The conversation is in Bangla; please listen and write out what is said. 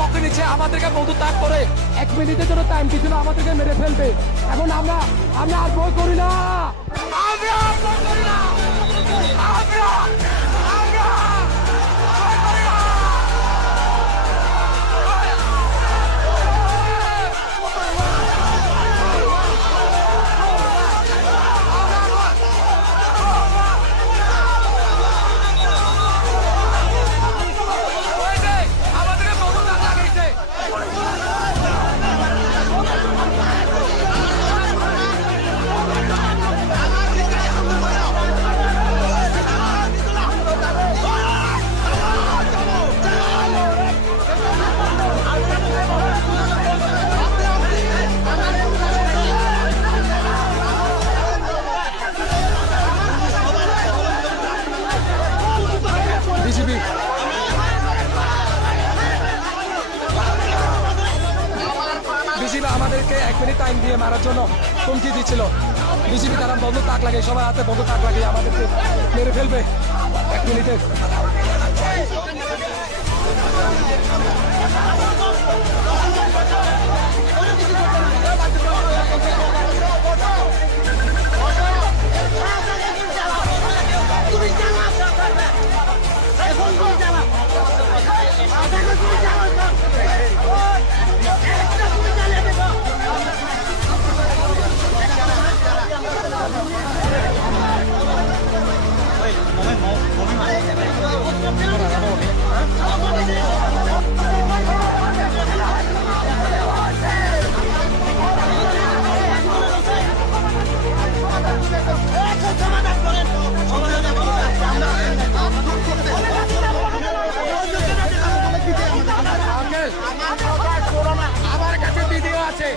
পক্ষে নিচ্ছে আমাদেরকে পদত্যাগ করে 1 মিনিটের জন্য টাইম দিছিল, আমাদেরকে মেরে ফেলবে। এখন আমরা আর ভয় করি না, বিজিবি আমাদেরকে 1 মিনিট টাইম দিয়ে মারার জন্য হুমকি দিচ্ছিল। বিজিবি তারা বন্ধ তাক লাগে, সবার হাতে বন্ধ তাক লাগে, আমাদেরকে মেরে ফেলবে 1 মিনিটে। আমার কাছে ভিডিও আছে।